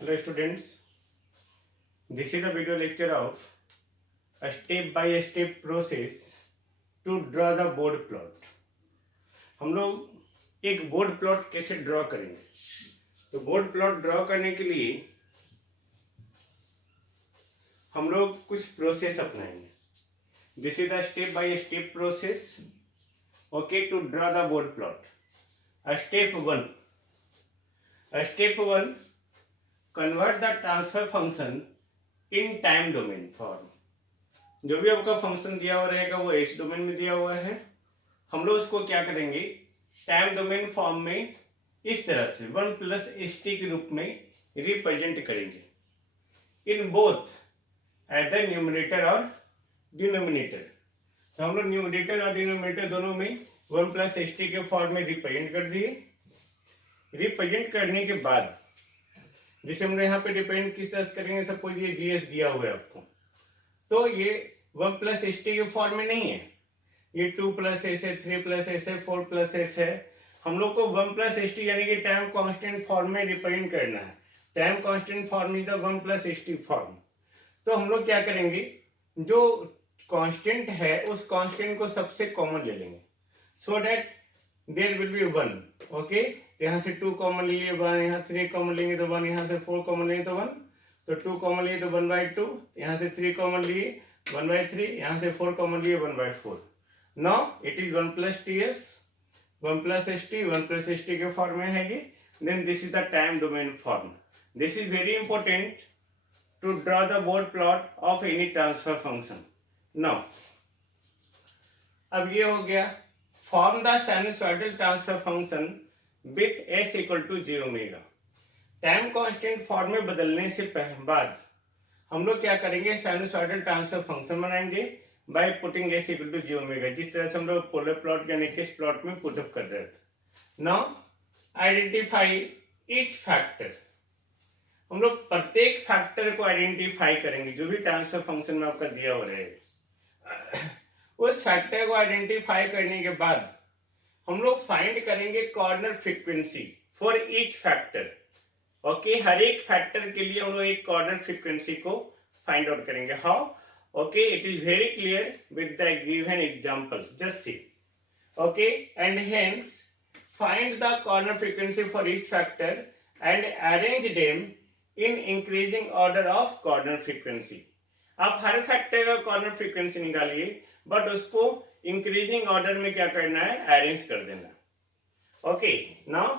Hello students, this is a video lecture of a step by step process to draw the board plot. हम लोग एक board plot कैसे draw करेंगे? तो board plot draw करने के लिए हम लोग कुछ प्रोसेस अपनाएंगे. This is the step by step process okay to draw the Bode plot. Step one convert the transfer function in time domain form. जो भी आपका फंक्शन दिया हुआ रहेगा वो एस डोमेन में दिया हुआ है. हम लोग उसको क्या करेंगे, टाइम डोमेन फॉर्म में इस तरह से 1 प्लस एस टी के रूप में रिप्रेजेंट करेंगे in both at the numerator और डिनोमिनेटर. तो हम लोग न्यूमरेटर और डिनोमिनेटर दोनों में 1 प्लस एस टी के फॉर्म में रिप्रेजेंट कर दिए. रिप्रेजेंट करने के बाद जिसे हम यहाँ पे डिपेंड किस तरह से करेंगे, सपोज ये जीएस दिया हुआ है आपको, तो ये 1 प्लस एस टी के फॉर्म में नहीं है, ये 2 प्लस एस है, 3 प्लस एस है, 4 प्लस एस है. हम लोग को 1 प्लस एस टी यानी कि टाइम कांस्टेंट फॉर्म में रिप्रेजेंट करना है. Time constant form is the 1 plus S T form. तो हम लोग क्या करेंगे, जो कांस्टेंट है उस कांस्टेंट को सबसे कॉमन ले लेंगे so that there will be 1. Okay, यहाँ से 2 कॉमन ले लिए 1, यहाँ 3 कॉमन लेंगे तो 1, यहाँ से 4 कॉमन लेंगे तो 1, तो 2 कॉमन लिए तो 1/2, यहाँ से 3 कॉमन लिए 1/3, यहाँ से 4 कॉमन लिए 1/4. Now it is 1 plus T S, 1 plus S T, 1 plus S T के फॉर्म में है ये. Then this is the time domain form. This is very important to draw the Bode plot of any transfer function. Now अब ये हो गया, form the sinusoidal transfer function with S equal to J omega. Time constant form में बदलने से बाद हम लोग क्या करेंगे, साइनसॉइडल ट्रांसफर फंक्शन बनाएंगे by putting S equal to J omega, जिस तरह से हम लोग पोलर प्लॉट या नेकेस्ट प्लॉट में पुटअप कर रहे थे. Now identify each factor. हम लोग प्रत्येक फैक्टर को आइडेंटिफाई करेंगे जो भी ट्रांसफर फंक्शन में आपका दिया हो रहेगा. उस फैक्टर को आइडेंटिफाई करने के बाद हम लोग फाइंड करेंगे corner frequency for each factor. Okay, हर एक फैक्टर के लिए हम लोग एक कॉर्नर फ्रीक्वेंसी को फाइंड आउट करेंगे. How? Okay, it is very clear with the given examples. Just see. Okay, and hence find the corner frequency for each factor and arrange them in increasing order of corner frequency. आप हर factor का corner frequency निकालिए, but उसको increasing order में क्या करना है, arrange कर देना. Okay, now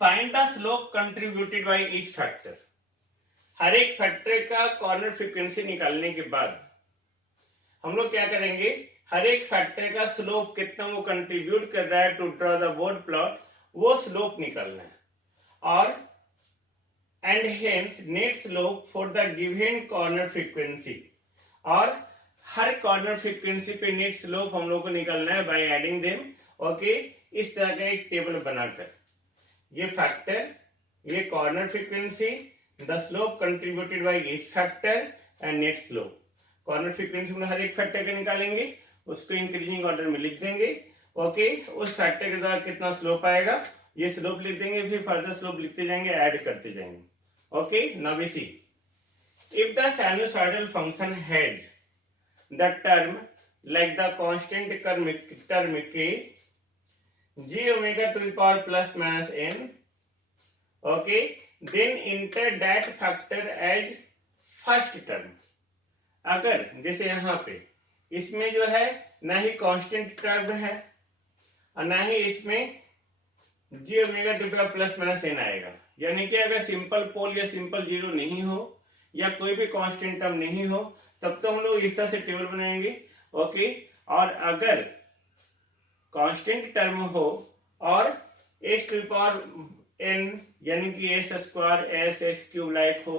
find the slope contributed by each factor. हर एक फैक्टर का कॉर्नर फ्रीक्वेंसी निकालने के बाद हम लोग क्या करेंगे, हर एक फैक्टर का स्लोप कितना वो कंट्रीब्यूट कर रहा है to draw the Bode plot, वो स्लोप निकालना है. और and hence net slope for the given corner frequency. और हर कॉर्नर फ्रीक्वेंसी पे नेट स्लोप हम लोग को निकालना है बाय एडिंग देम. ओके, इस तरह का एक टेबल बनाकर ये फैक्टर, ये corner frequency, the slope contributed by each factor and net slope. Corner frequency में हर एक फैक्टर का निकालेंगे, उसको इंक्रीजिंग ऑर्डर में लिख देंगे. ओके, उस फैक्टर के द्वारा कितना स्लोप आएगा ये स्लोप लिख देंगे, फिर फर्दर स्लोप लिखते जाएंगे, ऐड करते जाएंगे. Okay, now we see if the sinusoidal function has the term like the constant term k g omega to the power plus minus n. Okay, then enter that factor as first term. अगर जैसे यहाँ पे इसमें जो है ना ही constant term है और ना ही इसमें G omega to power plus minus N आएगा, यानी कि अगर सिंपल पोल या सिंपल जीरो नहीं हो या कोई भी कांस्टेंट टर्म नहीं हो तब तो हम लोग इस तरह से टेबल बनाएंगे. ओके, और अगर कांस्टेंट टर्म हो और एस टू पावर एन यानी कि S square S S cube like हो,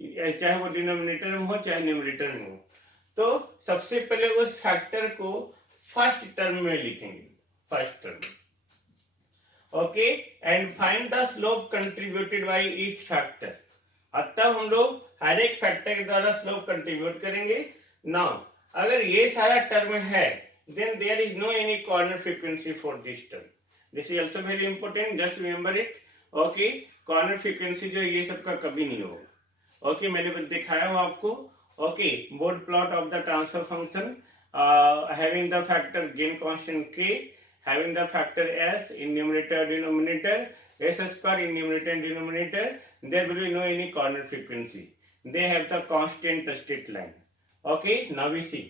चाहे वो डिनोमिनेटर में हो चाहे न्यूमरेटर में हो, तो सबसे पहले उस फैक्टर को फर्स्ट टर्म में लिखेंगे, first term. Okay, and find the slope contributed by each factor. तब हम लोग हर एक फैक्टर के द्वारा स्लोप कंट्रीब्यूट करेंगे. नाउ अगर ये सारा टर्म है then there is no any corner frequency for this term. This is also very important, just remember it. Okay, corner frequency जो है ये सबका कभी नहीं होगा। ओके, मैंने दिखाया हूँ आपको। Okay, board plot of the transfer function having the factor gain constant k, having the factor s in numerator denominator, s square in numerator and denominator, there will be no any corner frequency. They have the constant straight line. Okay, now we see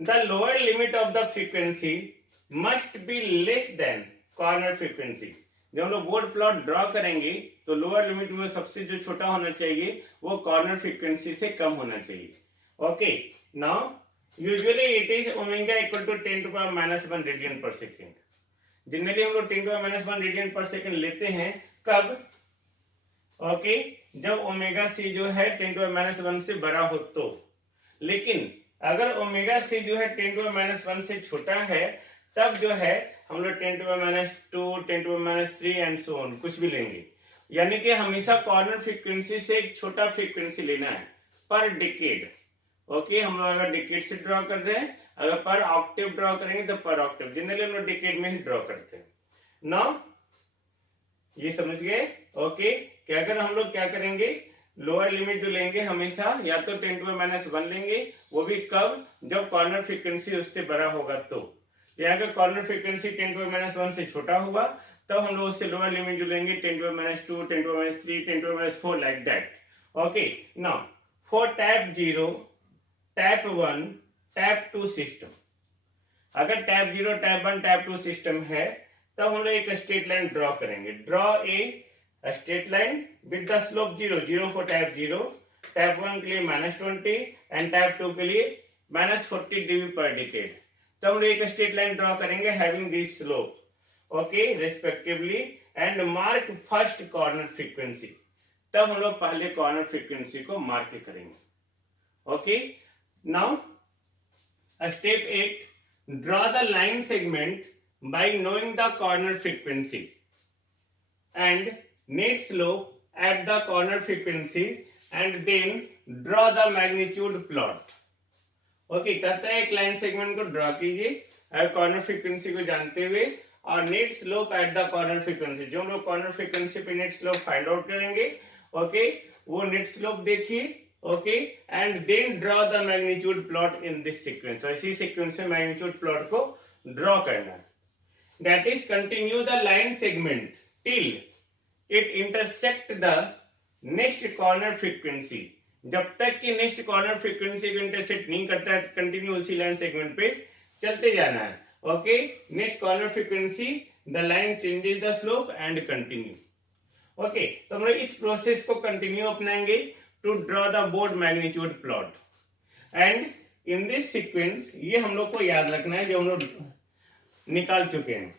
the lower limit of the frequency must be less than corner frequency. जब हम लोग board plot draw करेंगे तो lower limit में सबसे जो छोटा होना चाहिए वो कॉर्नर फ्रीक्वेंसी से कम होना चाहिए। Okay, now usually it is omega equal to 10 to power -1 radian per second. Generally हम लोग 10 to power -1 radian per second लेते हैं कब? ओके, जब ओमेगा सी जो है 10 टू पावर -1 से बड़ा हो तो। लेकिन अगर ओमेगा सी जो है 10 टू पावर -1 से छोटा है तब जो है हम लोग 10 to power -2, 10 to power -3 and so on कुछ भी लेंगे। यानी कि हमेशा कॉर्नर फ्रीक्वेंसी से एक छोटा फ्रीक्वेंसी लेना है पर डिकेड। ओके, हम लोग अगर डिकेड से ड्रॉ कर रहे हैं, अगर पर ऑक्टेव ड्रॉ करेंगे तो पर ऑक्टेव, जनरली हम लोग डिकेड में ही ड्रॉ करते हैं। नाउ ये समझ गए? ओके, कि अगर हम लोग क्या करेंगे, लोअर लिमिट जो लेंगे हमेशा या तो 10 टू पावर -1 लेंगे, वो भी कब? जब कॉर्नर फ्रीक्वेंसी उससे बड़ा होगा तो। या अगर कॉर्नर फ्रीक्वेंसी 10 टू पावर -1 से छोटा होगा तब हम लोग उससे लोअर लिमिट जो लेंगे 10 to power -2, 10 to power -3, 10 to power -4 like that. Okay, now for type 0, type 1, type 2 system, अगर टैप 0, टैप 1, टैप 2 सिस्टम है तब हम लोग एक स्ट्रेट लाइन ड्रॉ करेंगे। Draw a straight line with the slope 0, 0 for type 0, type 1 के लिए -20 and tap 2 के लिए -40 dB पर डिकेड। तब हम लोग एक स्ट्रेट लाइन ड्रॉ करेंगे having this slope, okay, respectively, and mark first corner frequency. तब हम लोग पहले कॉर्नर फ्रीक्वेंसी को मार्क करेंगे। Okay, now step 8, draw the line segment by knowing the corner frequency and net slope at the corner frequency and then draw the magnitude plot. Okay, कहता है एक line segment को draw कीजिए corner frequency को जानते हुए और net slope at the corner frequency. जो हम लोग कॉर्नर फ्रीक्वेंसी पे नेट स्लोप फाइंड आउट करेंगे, ओके, वो नेट स्लोप देखिए। Okay, and then draw the magnitude plot in this sequence. और इसी सीक्वेंस में मैग्नीट्यूड प्लॉट को ड्रॉ करना है। That is continue the line segment till it intersect the next corner frequency. जब तक कि नेक्स्ट कॉर्नर फ्रीक्वेंसी को इंटरसेक्ट नहीं करता है कंटिन्यू उसी लाइन सेगमेंट पे चलते जाना है। Okay, next corner frequency the line changes the slope and continue. Okay, तो हम लोग इस प्रोसेस को कंटिन्यू अपनाएंगे to draw the Bode magnitude plot. And in this sequence ये हम लोग को याद रखना है जो हम लोग निकाल चुके हैं।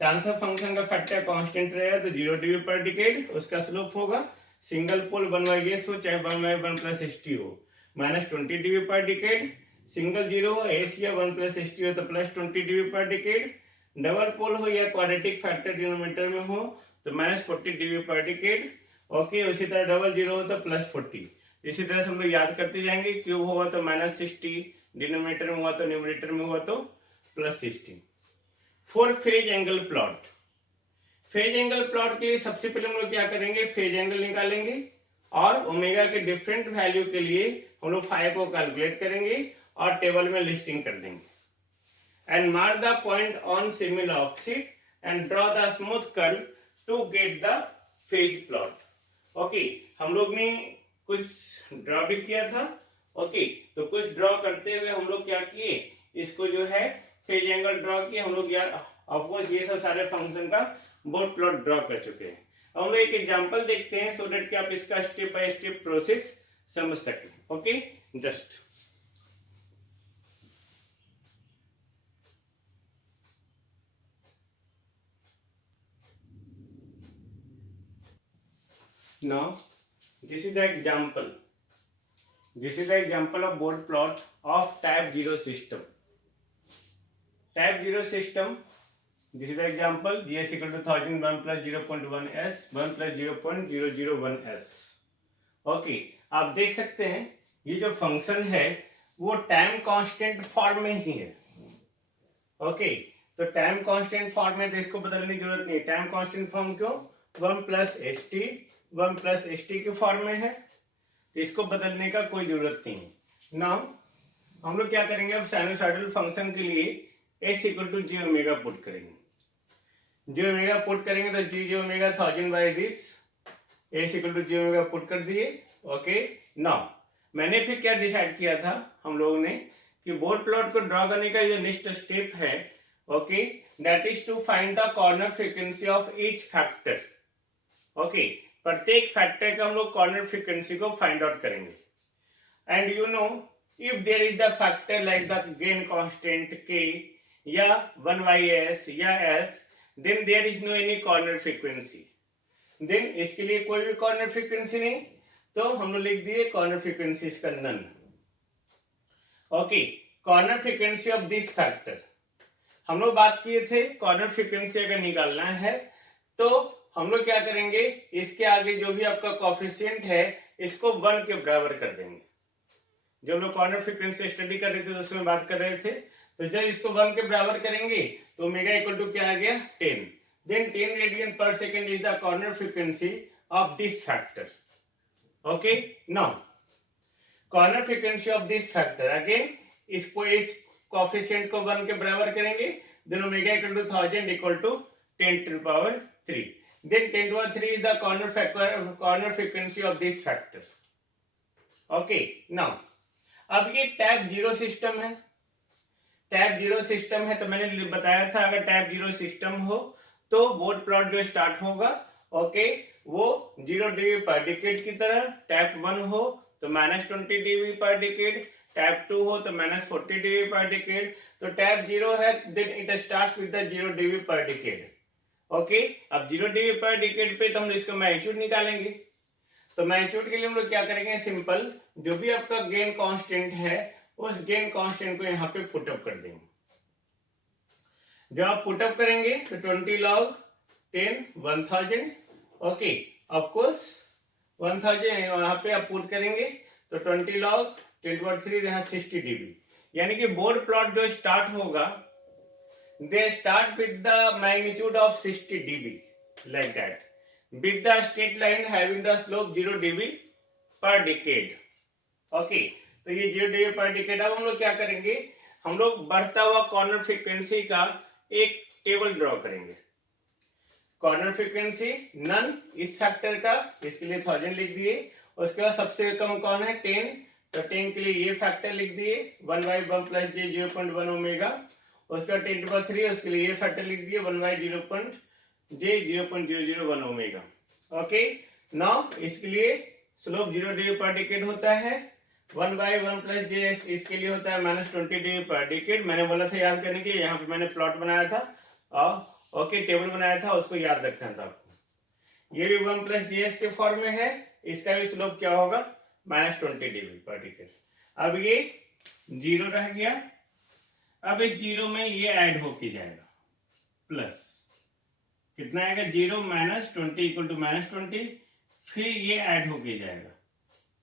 ट्रांसफर फंक्शन का फैक्टर कांस्टेंट रहेगा तो 0 dB पर डिकेड, उसका स्लोप होगा सिंगल पोल 1/s हो चाहे 1/1+st हो -20 dB per decade, single zero हो s या 1+st हो तो +20 dB पर डिकेड, डबल पोल हो या क्वाड्रेटिक फैक्टर डिनोमिनेटर में हो तो -40 dB पर डिकेड। ओके, उसी तरह डबल जीरो हो तो +40। इसी तरह से हम लोग याद करते जाएंगे, क्यूब हुआ तो -60, डिनोमिनेटर में हुआ तो न्यूमरेटर में हुआ तो +60। For phase angle plot, phase angle plot के लिए सबसे पहले हम लोग क्या करेंगे, फेज एंगल निकालेंगे और ओमेगा के डिफरेंट वैल्यू के लिए हम लोग फाई को कैलकुलेट करेंगे और टेबल में लिस्टिंग कर देंगे। And mark the point on similar ऑक्सीट and draw the smooth curve to get the phase plot. Okay, हम लोग ने कुछ ड्रॉ भी किया था। ओके, तो कुछ ड्रॉ करते हुए हम लोग क्या किए, इसको जो है फेज एंगल ड्रॉ किए हम लोग। यार ऑफकोर्स ये सब सारे फंक्शन का बोर्ड प्लॉट ड्रॉ कर चुके हैं। अब हम लोग एक एग्जांपल देखते हैं सो दैट कि आप इसका स्टेप बाय स्टेप प्रोसेस समझ सकें। Okay, just now this is the example, this is the example of board plot of type 0 system. Type 0 system, this is the example, gs equal to 1000 1 plus 0.1s 1 plus 0.001s। Okay, आप देख सकते हैं ये जो function है वो time constant form में ही है। ओके, तो टाइम कांस्टेंट फॉर्म में तो इसको बदलने की जरूरत नहीं। टाइम कांस्टेंट फॉर्म क्यों, 1 plus S T, 1 plus S T के फॉर्म में है, तो इसको बदलने का कोई जरूरत नहीं। नाउ हम लोग क्या करेंगे, अब साइनसॉइडल फंक्शन के लिए S equal to G omega put करेंगे। जी ओमेगा पुट करेंगे तो G omega 1000 by this, S equal to G omega put कर दिए। ओके, नाउ मैंने फिर क्या डिसाइड किया था हम लोगों ने कि बोर्ड प्लॉट को ड्रॉ करने का जो नेक्स्ट स्टेप है, okay, that is to find the corner frequency of each factor. Okay, प्रत्येक फैक्टर का हम लोग कॉर्नर फ्रीक्वेंसी को फाइंड आउट करेंगे। And you know, if there is the factor like the gain constant k या 1/s या s, then there is no any corner frequency, then इसके लिए कोई भी corner frequency नहीं, तो हम लोग लिख दिए corner frequency इसका none। Okay, corner frequency of this factor, हम लोग बात किए थे corner frequency अगर निकालना है तो हम लोग क्या करेंगे, इसके आगे जो भी आपका कोफिशिएंट है इसको 1 के बराबर कर देंगे। जब लोग कॉर्नर फ्रीक्वेंसी स्टडी कर रहे थे तो उसमें बात कर रहे थे, तो जब इसको 1 के बराबर करेंगे तो ओमेगा इक्वल टू क्या आ गया 10, then 10 radian per second is the corner frequency of this factor. Okay, now corner frequency of this factor, again इसको इस कोफिशिएंट को 1 के बराबर करेंगे, then omega equal to 1000 equal to 10 to the power 3, then 10 to the power 3 is the corner frequency of this factor. Okay, now अब ये type zero system है, type zero system है, तो मैंने बताया था अगर टैप जीरो सिस्टम हो तो बोर्ड प्लॉट जो स्टार्ट होगा, ओके, वो 0 dB पर डिकेड की तरह, टैप 1 हो तो -20 dB पर डिकेड, टैप 2 हो तो -40 dB पर डिकेड, तो टैप 0 है then it starts with the 0 dB per decade. Okay, अब 0 dB पर डिकेड पे तो हम इसका मैग्नीट्यूड निकालेंगे, तो मैग्नीट्यूड के लिए हम लोग क्या करेंगे, सिंपल जो भी आपका गेन कांस्टेंट है उस गेन कांस्टेंट को यहाँ पे पुटअप कर देंगे। जब आप पुटअप करेंगे तो 20 log 10 1000, ओके, ऑफकोर्स 1000 यहाँ पे आप पुट करेंगे तो 20 log 10^3 यहाँ 60 dB, यानी कि बोर्ड प्लॉट जो स्टार्ट होगा they start with the magnitude of 60 dB like that, with the straight line having the slope 0 dB per decade। Okay, तो ये 0 dB per decade। अब हम लोग क्या करेंगे, हम लोग बढ़ता हुआ कॉर्नर फ्रीक्वेंसी का एक टेबल ड्रॉ करेंगे। कॉर्नर फ्रीक्वेंसी नन इस फैक्टर का, इसके लिए 1000 लिख दिए, उसके बाद सबसे कम कौन है 10, तो 10 के लिए ये फैक्टर लिख दिए 1/1 प्लस j 0.1 ओमेगा, उसके बाद 10 टू पावर 3 उसके लिए ये फैक्टर लिख दिए 1/0 j 0.001 ओमेगा। ओके, नाउ इसके लिए स्लोप 0 dB पर डिकेड होता है, 1/1 प्लस j, इसके लिए होता है -20 dB पर डिकेड। मैंने बोला था याद करने के लिए, यहाँ पे मैंने प्लॉट बनाया था और ओके टेबल बनाया था, उसको याद रखना था आपको। ये भी 1 प्लस js के फॉर्म में है, इसका भी स्लोप क्या होगा -20 dB पर डिकेड। अब ये 0 रह गया, अब इस 0 में ये ऐड होके जाएगा, प्लस कितना आएगा 0 -20 इक्वल टू -20, फिर ये ऐड होके जाएगा,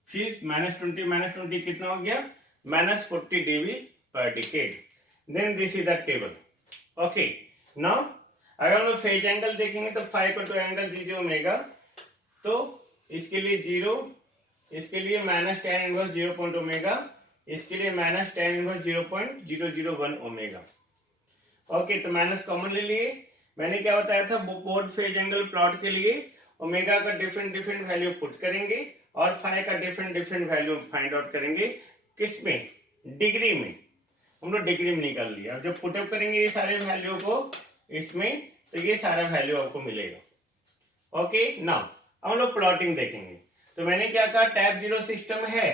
फिर -20 कितना हो गया -40 dB per decade, then this is the table. Okay, now अगर हम लोग फेज एंगल देखेंगे तो phi equal to angle G omega, तो इसके लिए 0, इसके लिए -tan इनवर्स 0 ओमेगा, इसके लिए -tan इनवर्स 0.001 ओमेगा। ओके, तो माइनस कॉमन ले लिए। मैंने क्या बताया था, बोर्ड फेज एंगल प्लॉट के लिए ओमेगा का डिफरेंट वैल्यू पुट करेंगे और फाई का डिफरेंट वैल्यू फाइंड आउट करेंगे, किसमें, डिग्री में। हम लोग डिग्री में निकाल लिया। अब जब पुटअप करेंगे ये सारे वैल्यू को इसमें, तो ये सारा वैल्यू आपको मिलेगा। ओके, नाउ हम लोग प्लॉटिंग देखेंगे। तो मैंने क्या कहा, टैप जीरो सिस्टम है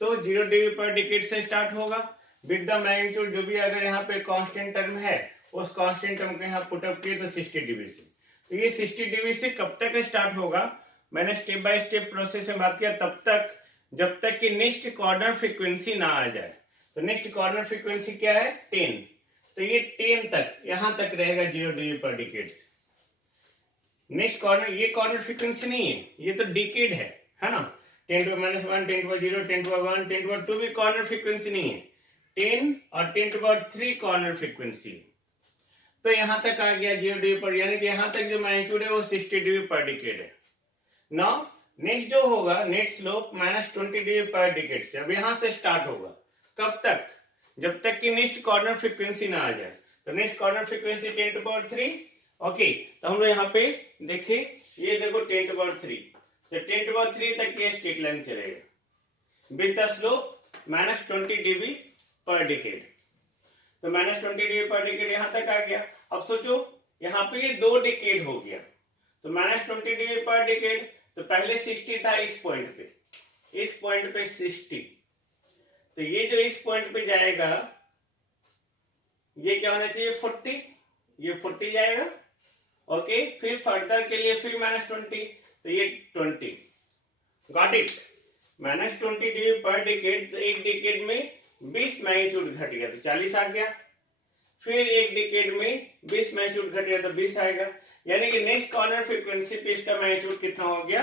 तो 0 dB पर डिकेड से स्टार्ट होगा विद द मैग्नीट्यूड, जो भी अगर यहाँ पे कांस्टेंट टर्म है उस कांस्टेंट टर्म को यहाँ पुटअप किए तो 60 dB से। तो ये 60 dB से कब तक स्टार्ट होगा, मैंने स्टेप बाय स्टेप प्रोसेस में बात किया, तब तक जब तक कि नेक्स्ट कॉर्नर फ्रीक्वेंसी ना आ जाए। तो नेक्स्ट कॉर्नर फ्रीक्वेंसी क्या है 10, तो ये 10 तक यहां तक रहेगा 0 dB पर डिकेड से। नेक्स्ट कॉर्नर, ये कॉर्नर फ्रीक्वेंसी नहीं है, ये तो डिकेड है ना। 10 to -1, 10 to 0, 10 to 1, 10 to 2 भी कॉर्नर फ्रीक्वेंसी नहीं है, 10 और 10 to 3 कॉर्नर फ्रीक्वेंसी। तो यहाँ तक आ गया 0 dB पर, यानी कि यहाँ तक जो मैग्नीट्यूड है वो 60 dB पर डिकेड है। नाउ नेक्स्ट जो होगा net slope -20 dB per decade से, अब यहाँ से स्टार्ट होगा। कब तक? जब तक कि नेक्स्ट कॉर्नर फ्रीक्वेंसी ना आ जाए। तो नेक्स्ट कॉर्नर फ्रीक्वेंसी 10⁻3। ओके, तो हम लोग यहाँ पे देखिए, ये देखो 10⁻3, तो 10⁻3 तक ये स्ट्रेट लाइन चलेगा with the slope -20 dB per decade. तो -20 dB पर डिकेड यहाँ तक आ गया। अब सोचो यहाँ पे ये 2 डिकेड हो गया, तो -20 dB पर डिकेड, तो पहले 60 था इस पॉइंट पे, इस पॉइंट पे 60, तो ये जो इस पॉइंट पे जाएगा ये क्या होना चाहिए 40, ये 40 जाएगा। ओके, फिर फर्दर के लिए फिर -20, तो ये 20। Got it? -20 dB per decade, तो एक डिकेड में 20 मैग्नीट्यूड घट गया तो 40 आ गया। फिर एक डिकेड में 20 मैग्नीट्यूड घट गया तो 20 आएगा, यानी कि नेक्स्ट कॉर्नर फ्रीक्वेंसी पे इसका मैग्नीट्यूड कितना हो गया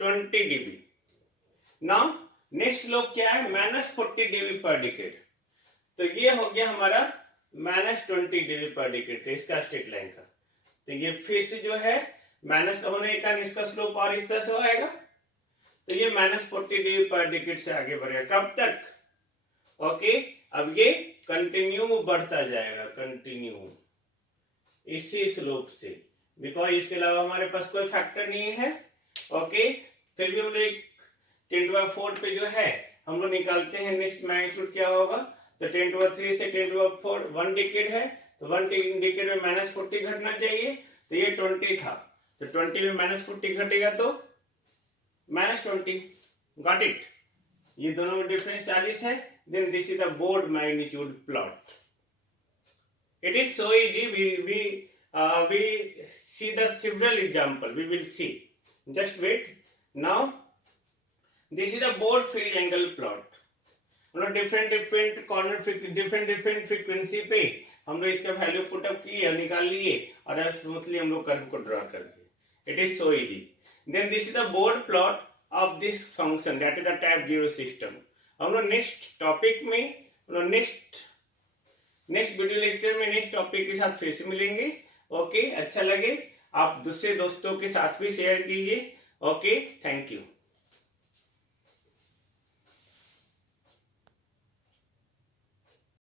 20 dB। नाउ नेक्स्ट स्लोप क्या है -40 dB पर डिकेड, तो ये हो गया हमारा -20 dB पर डिकेड इसका स्ट्रेट लाइन का। तो ये फिर से जो है माइनस होने का इसका स्लोप और इस तरह से आएगा, तो ये -40 dB पर डिकेड से आगे बढ़ेगा। कब तक? ओके, अब ये कंटिन्यू बढ़ता जाएगा, कंटिन्यू इसी स्लोप से, बिकॉज इसके अलावा हमारे पास कोई फैक्टर नहीं है। ओके, फिर भी हम लोग 10⁻4 पे जो है हम लोग निकालते हैं नेक्स्ट मैग्नीट्यूड क्या होगा, तो 10⁻3 से 10⁻4 1 डिकेड है, तो 1 डिकेड में -40 घटना चाहिए, तो ये 20 था, तो 20 में -40 घटेगा तो -20। Got it? ये दोनों में डिफरेंस 40 है। Then this is the Bode magnitude plot. It is so easy, we see the several example, we will see, just wait. Now this is the board phase angle plot। हम लोग different corner different frequency पे हम लोग इसका value put up किए और निकाल लिए और स्मूथली हम लोग कर्व को ड्रॉ कर दिए। It is so easy. Then this is the Bode plot of this function, that is the type 0 system. हम लोग नेक्स्ट टॉपिक में, हम लोग नेक्स्ट वीडियो लेक्चर में नेक्स्ट टॉपिक के साथ फिर से मिलेंगे। ओके, अच्छा लगे आप दूसरे दोस्तों के साथ भी शेयर कीजिए। Okay, thank you.